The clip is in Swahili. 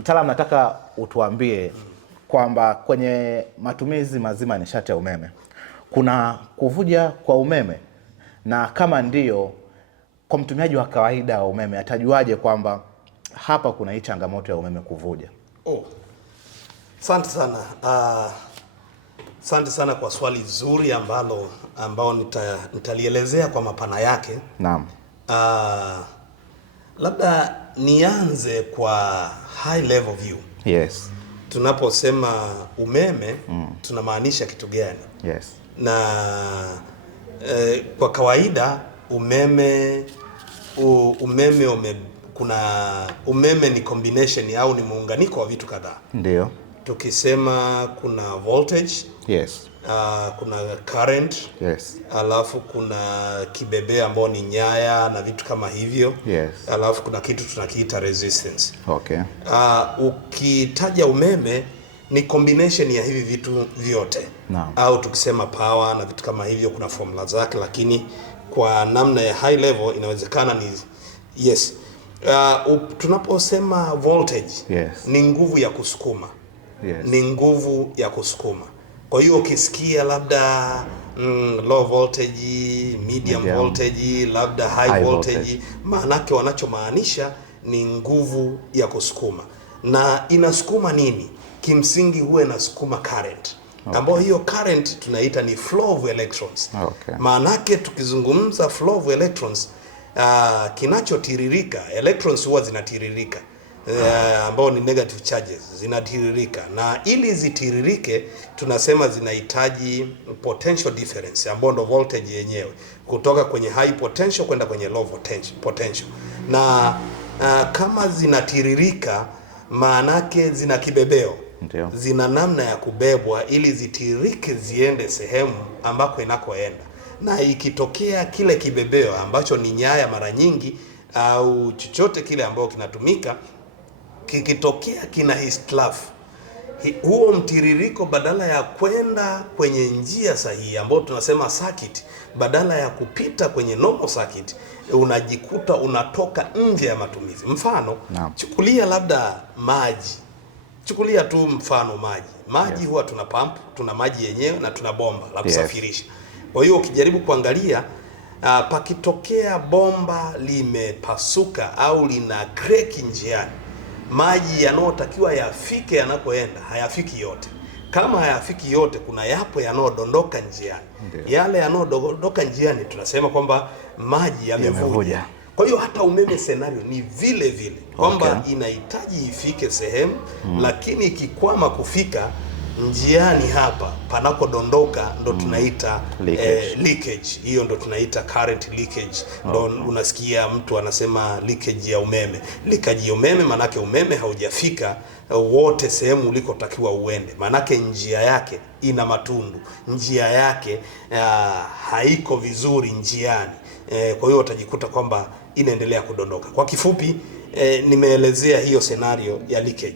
Mtaalamu, nataka utuambie kwamba kwenye matumizi mazima ya nishati ya umeme kuna kuvuja kwa umeme, na kama ndiyo, kwa mtumiaji wa kawaida wa umeme atajuaje kwamba hapa kuna hii changamoto ya umeme kuvuja? Asante sana. Asante sana kwa swali zuri ambao nitalielezea kwa mapana yake. Naam. Labda nianze kwa high level view. Yes. Tunaposema umeme tunamaanisha kitu gani? Yes. Na kwa kawaida umeme ni combination au ni muunganiko wa vitu kadhaa. Ndio. Tukisema kuna voltage, yes. Kuna current, yes. Alafu kuna kibebe ambao ni nyaya na vitu kama hivyo, yes. Alafu kuna kitu tunakiita resistance. Okay. Ukitaja umeme ni combination ya hivi vitu vyote. Naam. Au tukisema power na vitu kama hivyo kuna formula zake, lakini kwa namna ya high level inawezekana ni yes. Tunaposema voltage, yes. Ni nguvu ya kusukuma. Yes. Ni nguvu ya kusukuma. Kwa hiyo ukisikia labda low voltage, medium voltage, labda high voltage, maanake wanachomaanisha ni nguvu ya kusukuma. Na inasukuma nini? Kimsingi huwa inasukuma current. Okay. Ambayo hiyo current tunaita ni flow of electrons. Okay. Maanake tukizungumza flow of electrons, kinachotiririka, electrons huwa zinatiririka, ambao ni negative charges zinatiririka, na ili zitiririke tunasema zinahitaji potential difference ambao ndo voltage yenyewe, kutoka kwenye high potential kwenda kwenye low potential. Na kama zinatiririka maanake zina kibebeo. Ndiyo. Zina namna ya kubebwa ili zitiririke ziende sehemu ambako inakoenda, na ikitokea kile kibebeo ambacho ni nyaya mara nyingi au chochote kile ambao kinatumika, kikitokea kina hitilafu, huo mtiririko badala ya kwenda kwenye njia sahihi ambao tunasema circuit, badala ya kupita kwenye normal circuit, unajikuta unatoka nje ya matumizi. Mfano, chukulia labda maji. Chukulia tu mfano maji. Yes. Huwa tuna pump, tuna maji yenyewe na tuna bomba la kusafirisha. Yes. Kwa hiyo ukijaribu kuangalia, pakitokea bomba limepasuka au lina crack njiani, maji yanayotakiwa yafike yanapoenda hayafiki yote. Kama hayafiki yote, kuna yapo yanayodondoka njiani. Yale yanayodondoka njiani tunasema kwamba maji yamevuja. Kwa hiyo hata umeme scenario ni vile vile kwamba inahitaji ifike sehemu, lakini ikikwama kufika njiani hapa panakodondoka ndo tunaita leakage. Hiyo ndo tunaita current leakage. Ndo unasikia mtu anasema leakage ya umeme. Leakage ya umeme manake umeme haujafika wote sehemu ulikotakiwa uende, manake njia yake ina matundu, njia yake haiko vizuri njiani. Kwa hiyo utajikuta kwamba inaendelea kudondoka. Kwa kifupi, nimeelezea hiyo scenario ya leakage.